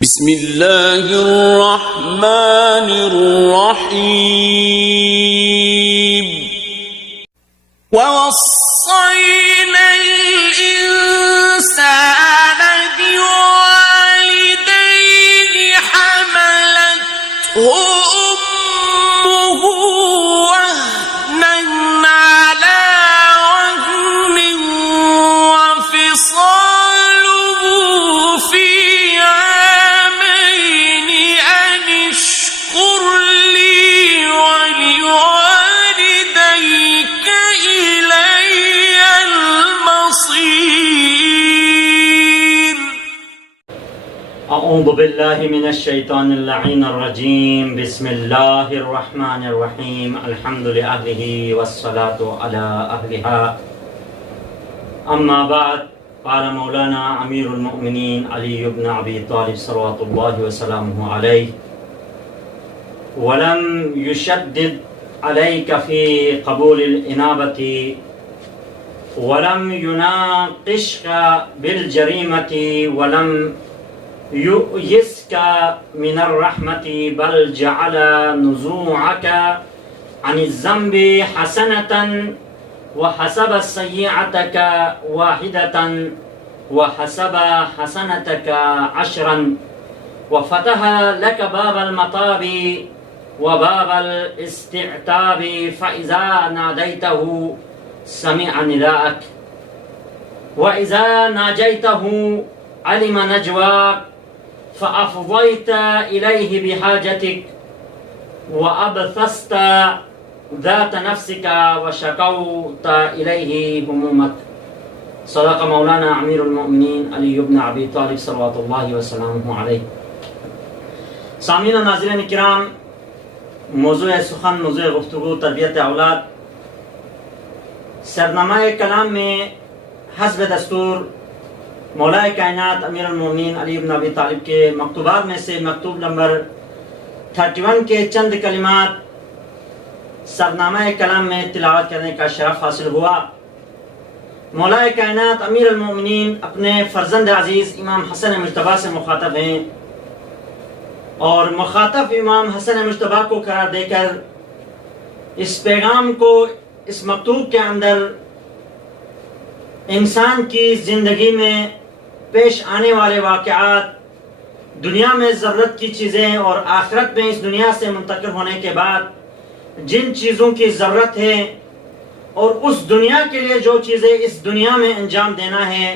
بسم اللہ الرحمن الرحیم ووصینا الانسان بوالدیہ حملته امه وهنا على وهن وفصاله في عامين أن اشكر لي ولوالديك إلي المصير. اعوذ باللہ من الشیطان اللعین الرجیم. بسم اللہ الرحمن الرحیم. الحمد لأہلہ والصلاة علی اہلہا. اما بعد، قال مولانا امیر المؤمنین علی بن ابی طالب صلوات اللہ وسلامہ علیہ: ولم يشدد عليك في قبول الإنابة ولم يناقشك بالجريمة ولم يؤيسك من الرحمة بل جعل نزوعك عن الذنب حسنة وحسب سيئتك واحدة وحسب حسنتك عشرا وفتح لك باب المطاب وباب الاستعتاب فإذا ناديته سمع نداءك وإذا ناجيته علم نجواك فأفضيت إليه بحاجتك وأبثست ذات نفسك وشكوت إليه همومك. صدق مولانا امیر المؤمنین علی بن ابی طالب صلوات اللہ وسلامہ علیہ. سامعین و ناظرین کرام، موضوع سخن، موضوع گفتگو تربیت اولاد. سرنامہ کلام میں حسب دستور مولا کائنات امیر المؤمنین علی بن ابی طالب کے مکتوبات میں سے مکتوب نمبر 31 کے چند کلمات سرنامہ کلام میں تلاوت کرنے کا شرف حاصل ہوا. مولا کائنات امیر المؤمنین اپنے فرزند عزیز امام حسن مجتبیٰ سے مخاطب ہیں، اور مخاطب امام حسن مجتبیٰ کو قرار دے کر اس پیغام کو اس مکتوب کے اندر انسان کی زندگی میں پیش آنے والے واقعات، دنیا میں ضرورت کی چیزیں اور آخرت میں اس دنیا سے منتقل ہونے کے بعد جن چیزوں کی ضرورت ہے اور اس دنیا کے لیے جو چیزیں اس دنیا میں انجام دینا ہے،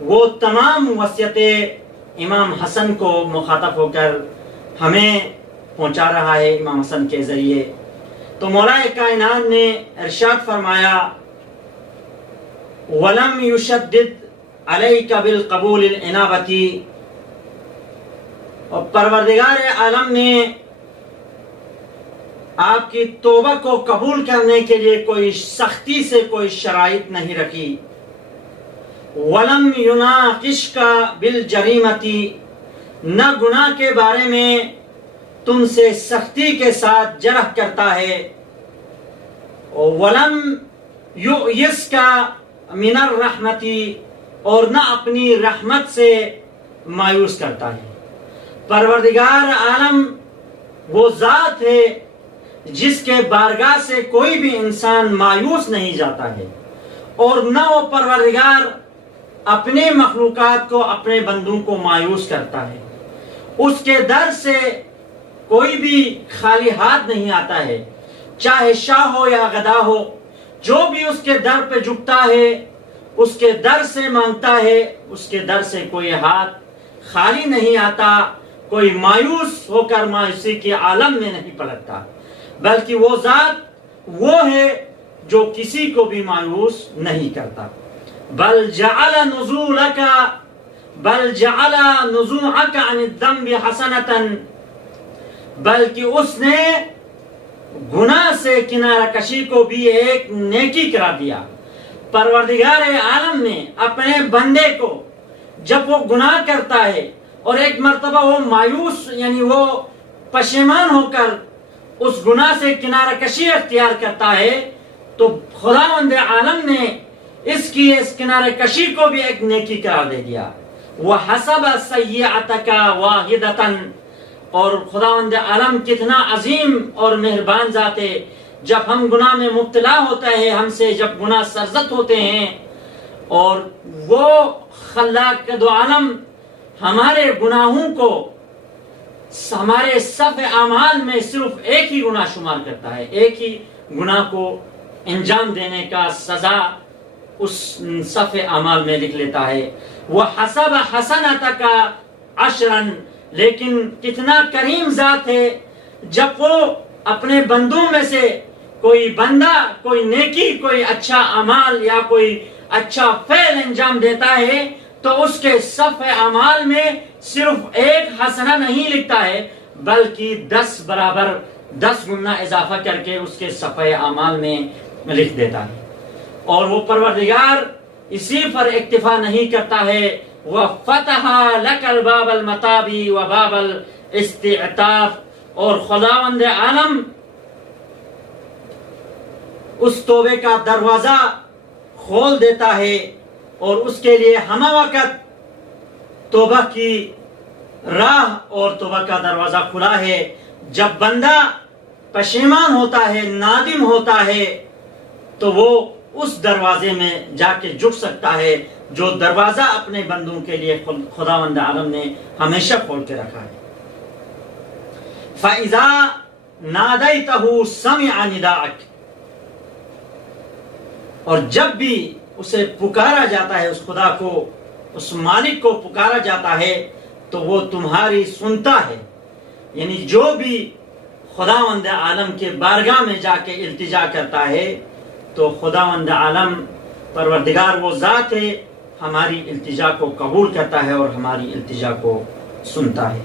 وہ تمام وصیتیں امام حسن کو مخاطب ہو کر ہمیں پہنچا رہا ہے امام حسن کے ذریعے. تو مولا کائنات نے ارشاد فرمایا: وَلَمْ يُشَدِّدْ عَلَيْكَ بِالْقَبُولِ الْإِنَابَةِ، اور پروردگار عالم نے آپ کی توبہ کو قبول کرنے کے لیے کوئی سختی سے کوئی شرائط نہیں رکھی. وَلَمْ يُنَاقِشْكَ بِالْجَرِيمَةِ، نہ گناہ کے بارے میں تم سے سختی کے ساتھ جرح کرتا ہے. وَلَمْ يُؤْيِسْكَ مِنَ الرَّحْمَةِ، اور نہ اپنی رحمت سے مایوس کرتا ہے. پروردگار عالم وہ ذات ہے جس کے بارگاہ سے کوئی بھی انسان مایوس نہیں جاتا ہے، اور نہ وہ پروردگار اپنے مخلوقات کو، اپنے بندوں کو مایوس کرتا ہے. اس کے در سے کوئی بھی خالی ہاتھ نہیں آتا ہے، چاہے شاہ ہو یا گدا ہو. جو بھی اس کے در پہ جھکتا ہے، اس کے در سے مانگتا ہے، اس کے در سے کوئی ہاتھ خالی نہیں آتا، کوئی مایوس ہو کر مایوسی کے عالم میں نہیں پلٹتا، بلکہ وہ ذات وہ ہے جو کسی کو بھی مایوس نہیں کرتا. بل جعل نزولک عن الذنب حسنة، بلکہ اس نے گناہ سے کنارہ کشی کو بھی ایک نیکی قرار دیا. پروردگار عالم نے اپنے بندے کو جب وہ گناہ کرتا ہے اور ایک مرتبہ وہ مایوس یعنی وہ پشیمان ہو کر اس گناہ سے کنارہ کشی اختیار کرتا ہے، تو خداوند عالم نے اس کی اس کنارہ کشی کو بھی ایک نیکی قرار دے دیا. وَحَسَبَ سَيِّئَتَكَ وَاحِدَةً، اور خداوند عالم کتنا عظیم اور مہربان ذات ہے، جب ہم گناہ میں مبتلا ہوتا ہے، ہم سے جب گناہ سرزد ہوتے ہیں، اور وہ خلاق دو عالم ہمارے گناہوں کو ہمارے صف اعمال میں صرف ایک ہی گناہ شمار کرتا ہے، ایک ہی گناہ کو انجام دینے کا سزا اس صف اعمال میں لکھ لیتا ہے۔ وَحَسَبَ حَسَنَتَكَ عَشْرًا، لیکن کتنا کریم ذات ہے، جب وہ اپنے بندوں میں سے کوئی بندہ کوئی نیکی، کوئی اچھا اعمال یا کوئی اچھا فعل انجام دیتا ہے تو اس کے صف اعمال میں صرف ایک حسنہ نہیں لکھتا ہے، بلکہ 10 برابر 10 گنا اضافہ کر کے اس کے صف اعمال میں لکھ دیتا ہے۔ اور وہ پروردگار اسی پر اکتفا نہیں کرتا ہے، وَفَتَحَ لَكَ الْبَابَ الْمَتَابِ وَبَابَ الْاِسْتِعْتَافِ، اور خداوند عالم اس توبے کا دروازہ کھول دیتا ہے، اور اس کے لیے ہمہ وقت توبہ کی راہ اور توبہ کا دروازہ کھلا ہے۔ جب بندہ پشیمان ہوتا ہے، نادم ہوتا ہے، تو وہ اس دروازے میں جا کے جھک سکتا ہے جو دروازہ اپنے بندوں کے لیے خداوند عالم نے ہمیشہ کھول کے رکھا ہے۔ فَإِذَا نَادَيْتَهُ سَمِعَ نِدَاءَكَ، اور جب بھی اسے پکارا جاتا ہے، اس خدا کو، اس مالک کو پکارا جاتا ہے تو وہ تمہاری سنتا ہے۔ یعنی جو بھی خداوند عالم کے بارگاہ میں جا کے التجا کرتا ہے تو خداوند عالم پروردگار وہ ذات ہے، ہماری التجا کو قبول کرتا ہے اور ہماری التجا کو سنتا ہے۔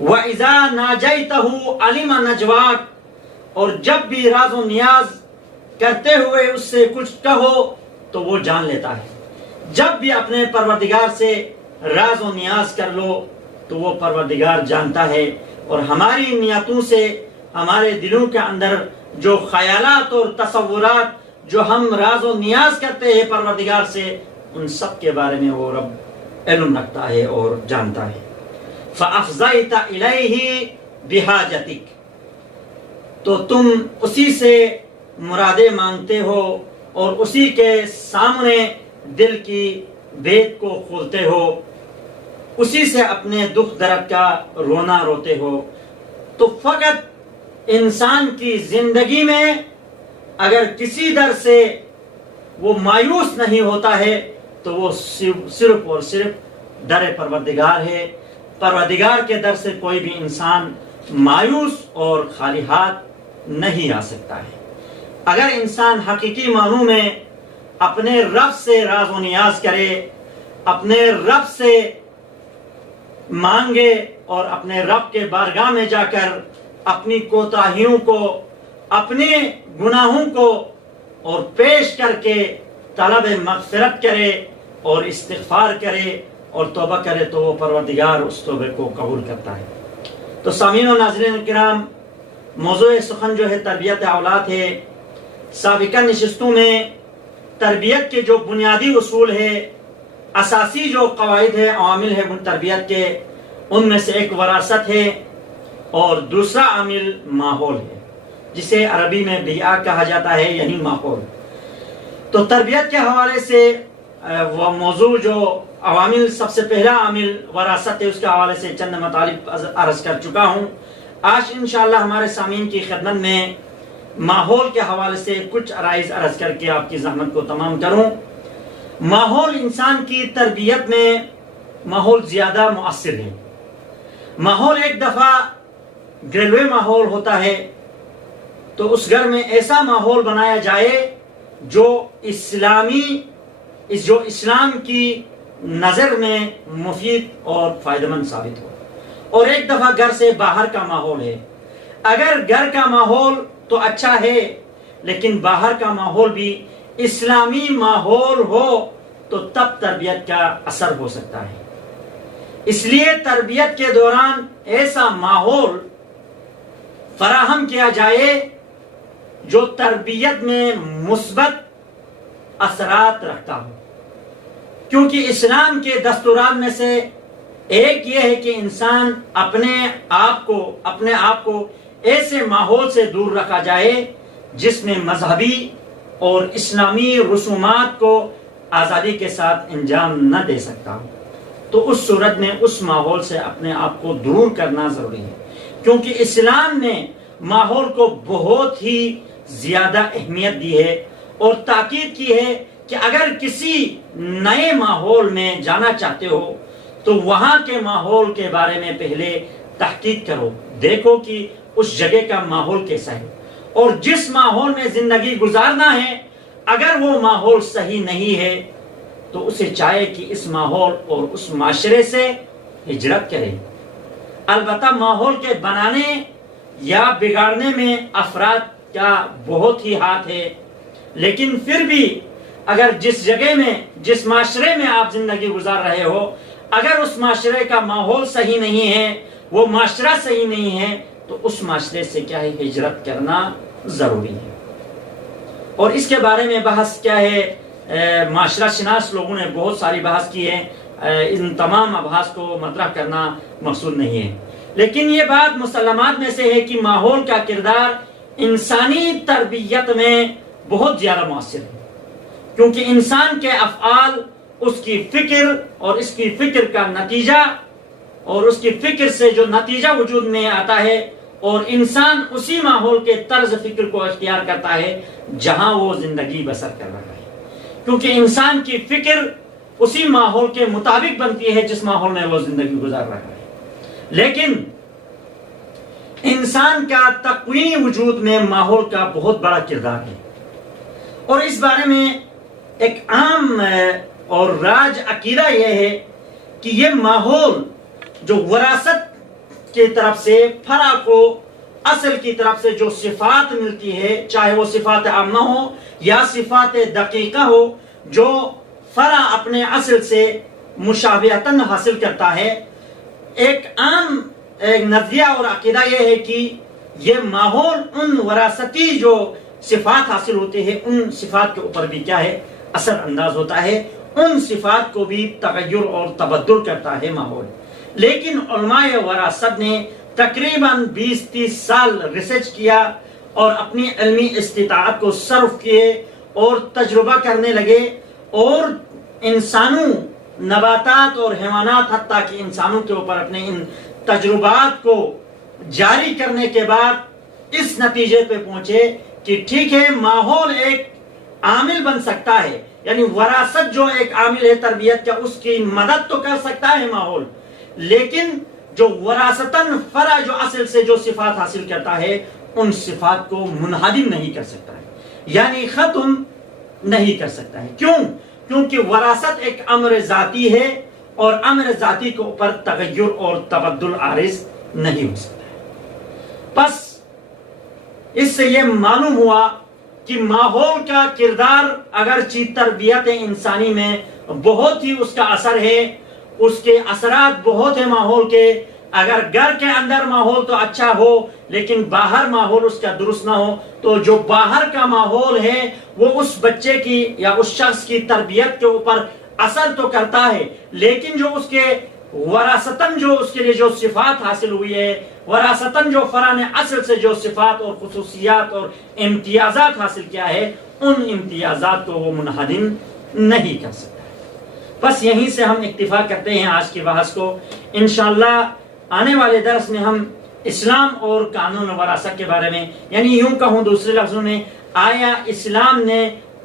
وَإِذَا نَاجَيْتَهُ عَلِمَ نَجْوَاكَ، اور جب بھی راز و نیاز کرتے ہوئے اس سے کچھ کہو تو وہ جان لیتا ہے۔ جب بھی اپنے پروردگار سے راز و نیاز کر لو تو وہ پروردگار جانتا ہے، اور ہماری نیتوں سے، ہمارے دلوں کے اندر جو خیالات اور تصورات جو ہم راز و نیاز کرتے ہیں پروردگار سے، ان سب کے بارے میں وہ رب علم رکھتا ہے اور جانتا ہے۔ فَأَفْضَيْتَ إِلَيْهِ بِحَاجَتِكَ، تو تم اسی سے مرادیں مانگتے ہو اور اسی کے سامنے دل کی بید کو کھولتے ہو، اسی سے اپنے دکھ درد کا رونا روتے ہو۔ تو فقط انسان کی زندگی میں اگر کسی در سے وہ مایوس نہیں ہوتا ہے تو وہ صرف اور صرف در پروردگار ہے۔ پروردگار کے در سے کوئی بھی انسان مایوس اور خالی ہاتھ نہیں آ سکتا ہے۔ اگر انسان حقیقی معنوں میں اپنے رب سے راز و نیاز کرے، اپنے رب سے مانگے اور اپنے رب کے بارگاہ میں جا کر اپنی کوتاہیوں کو، اپنے گناہوں کو اور پیش کر کے طلب مغفرت کرے اور استغفار کرے اور توبہ کرے تو وہ پروردگار اس توبے کو قبول کرتا ہے۔ تو سامعین و ناظرین کرام، موضوع سخن جو ہے تربیت اولاد ہے۔ سابقہ نشستوں میں تربیت کے جو بنیادی اصول ہے، اساسی جو قواعد ہے، عوامل ہے تربیت کے، ان میں سے ایک وراثت ہے اور دوسرا عامل ماحول ہے، جسے عربی میں بیعہ کہا جاتا ہے، یعنی ماحول۔ تو تربیت کے حوالے سے وہ موضوع جو عوامل، سب سے پہلا عامل وراثت ہے، اس کے حوالے سے چند مطالب عرض کر چکا ہوں۔ آج انشاءاللہ ہمارے سامعین کی خدمت میں ماحول کے حوالے سے کچھ عرائض عرض کر کے آپ کی زحمت کو تمام کروں۔ ماحول انسان کی تربیت میں ماحول زیادہ مؤثر ہے۔ ماحول ایک دفعہ گھریلو ماحول ہوتا ہے تو اس گھر میں ایسا ماحول بنایا جائے جو اسلام کی نظر میں مفید اور فائدہ مند ثابت ہو، اور ایک دفعہ گھر سے باہر کا ماحول ہے۔ اگر گھر کا ماحول تو اچھا ہے لیکن باہر کا ماحول بھی اسلامی ماحول ہو تو تب تربیت کا اثر ہو سکتا ہے۔ اس لیے تربیت کے دوران ایسا ماحول فراہم کیا جائے جو تربیت میں مثبت اثرات رکھتا ہو، کیونکہ اسلام کے دستورات میں سے ایک یہ ہے کہ انسان اپنے آپ کو ایسے ماحول سے دور رکھا جائے جس میں مذہبی اور اسلامی رسومات کو آزادی کے ساتھ انجام نہ دے سکتا ہو، تو اس صورت میں اس ماحول سے اپنے آپ کو دور کرنا ضروری ہے، کیونکہ اسلام نے ماحول کو بہت ہی زیادہ اہمیت دی ہے اور تاکید کی ہے کہ اگر کسی نئے ماحول میں جانا چاہتے ہو تو وہاں کے ماحول کے بارے میں پہلے تحقیق کرو، دیکھو کہ اس جگہ کا ماحول کیسا ہے، اور جس ماحول میں زندگی گزارنا ہے اگر وہ ماحول صحیح نہیں ہے تو اسے چاہے کہ اس ماحول اور اس معاشرے سے ہجرت کرے۔ البتہ ماحول کے بنانے یا بگاڑنے میں افراد کا بہت ہی ہاتھ ہے، لیکن پھر بھی اگر جس جگہ میں جس معاشرے میں آپ زندگی گزار رہے ہو اگر اس معاشرے کا ماحول صحیح نہیں ہے، وہ معاشرہ صحیح نہیں ہے، تو اس معاشرے سے کیا ہے ہجرت کرنا ضروری ہے۔ اور اس کے بارے میں بحث کیا ہے، معاشرہ شناس لوگوں نے بہت ساری بحث کی ہے، ان تمام ابحاث کو مطرح کرنا مقصود نہیں ہے، لیکن یہ بات مسلمات میں سے ہے کہ ماحول کا کردار انسانی تربیت میں بہت زیادہ مؤثر ہے، کیونکہ انسان کے افعال اس کی فکر اور اس کی فکر کا نتیجہ اور اس کی فکر سے جو نتیجہ وجود میں آتا ہے، اور انسان اسی ماحول کے طرز فکر کو اختیار کرتا ہے جہاں وہ زندگی بسر کر رہا ہے، کیونکہ انسان کی فکر اسی ماحول کے مطابق بنتی ہے جس ماحول میں وہ زندگی گزار رہا ہے۔ لیکن انسان کا تکوینی وجود میں ماحول کا بہت بڑا کردار ہے، اور اس بارے میں ایک عام اور راج عقیدہ یہ ہے کہ یہ ماحول جو وراثت کی طرف سے فرع کو اصل کی طرف سے جو صفات ملتی ہے، چاہے وہ صفات عامہ ہو یا صفات دقیقہ ہو، جو فرع اپنے اصل سے مشابہتاً حاصل کرتا ہے، ایک عام نظریہ اور عقیدہ یہ ہے کہ یہ ماحول ان وراثتی جو صفات حاصل ہوتے ہیں ان صفات کے اوپر بھی کیا ہے اثر انداز ہوتا ہے، ان صفات کو بھی تغیر اور تبدل کرتا ہے ماحول۔ لیکن علماء وراثت نے تقریباً 20-30 سال ریسرچ کیا اور اپنی علمی استطاعت کو صرف کیے اور تجربہ کرنے لگے، اور انسانوں، نباتات اور حیوانات حتیٰ کہ انسانوں کے اوپر اپنے ان تجربات کو جاری کرنے کے بعد اس نتیجے پہ پہنچے کہ ٹھیک ہے ماحول ایک عامل بن سکتا ہے، یعنی وراثت جو ایک عامل ہے تربیت کا، اس کی مدد تو کر سکتا ہے ماحول، لیکن جو وراثتاً فرع جو اصل سے جو صفات حاصل کرتا ہے ان صفات کو منہدم نہیں کر سکتا ہے، یعنی ختم نہیں کر سکتا ہے۔ کیونکہ وراثت ایک امر ذاتی ہے اور امر ذاتی کے اوپر تغیر اور تبدل عارض نہیں ہو سکتا ہے۔ بس اس سے یہ معلوم ہوا کہ ماحول کا کردار اگرچہ تربیت انسانی میں بہت ہی اس کا اثر ہے، اس کے اثرات بہت ہیں ماحول کے، اگر گھر کے اندر ماحول تو اچھا ہو لیکن باہر ماحول اس کا درست نہ ہو تو جو باہر کا ماحول ہے وہ اس بچے کی یا اس شخص کی تربیت کے اوپر اثر تو کرتا ہے، لیکن جو اس کے وراثتاً جو اس کے لیے جو صفات حاصل ہوئی ہے، وراثتاً جو فرع نے اصل سے جو صفات اور خصوصیات اور امتیازات حاصل کیا ہے ان امتیازات کو وہ منہدم نہیں کر سکتا۔ بس یہیں سے ہم اکتفا کرتے ہیں آج کی بحث کو۔ انشاءاللہ آنے والے درس میں ہم اسلام اور قانون وراثت کے بارے میں، یعنی یوں کہوں دوسرے لفظوں میں، آیا اسلام نے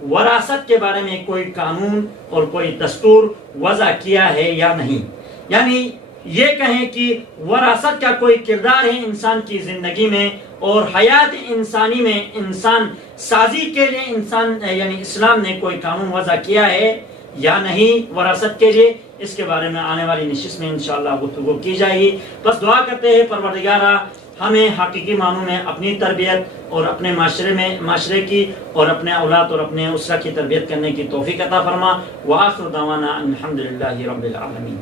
وراثت کے بارے میں کوئی قانون اور کوئی دستور وضع کیا ہے یا نہیں، یعنی یہ کہیں کہ وراثت کا کوئی کردار ہے انسان کی زندگی میں اور حیات انسانی میں انسان سازی کے لیے انسان یعنی اسلام نے کوئی قانون وضع کیا ہے یا نہیں وراثت کے لیے، اس کے بارے میں آنے والی نشست میں انشاءاللہ گفتگو کی جائے گی۔ بس دعا کرتے ہیں پروردگارہ ہمیں حقیقی معنوں میں اپنی تربیت اور اپنے معاشرے کی اور اپنے اولاد اور اپنے اسرہ کی تربیت کرنے کی توفیق عطا فرما۔ وآخر دعوانا الحمدللہ رب العالمین۔